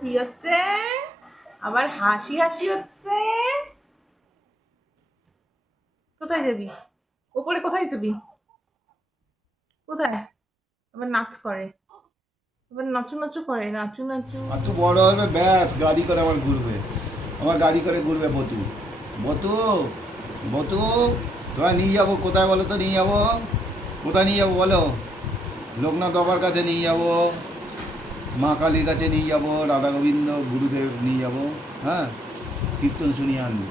কি হচ্ছে? আবার হাসি হাসি হচ্ছে। কোথায় যাবি? ওপরে কোথায় যাবি? কোথায়? আবার নাচ করে, আবার নাচু নাচু করে, নাচু নাচু। আর তো বড় হবে ব্যাস গাড়ি করে আমার ঘুরবে, আমার গাড়ি করে ঘুরবে বতু। বতু, বতু, তোমায় নিয়ে যাবো কোথায় বলো তো? নিয়ে যাবো কোথায়? নিয়ে যাবো বলো? লোকনাথ বাবার কাছে নিয়ে যাবো, মা কালীর কাছে নিয়ে যাবো, রাধা গোবিন্দ গুরুদেব নিয়ে যাবো, হ্যাঁ, কীর্তন শুনিয়ে আনবো।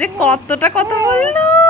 যে কতটা কথা বললো।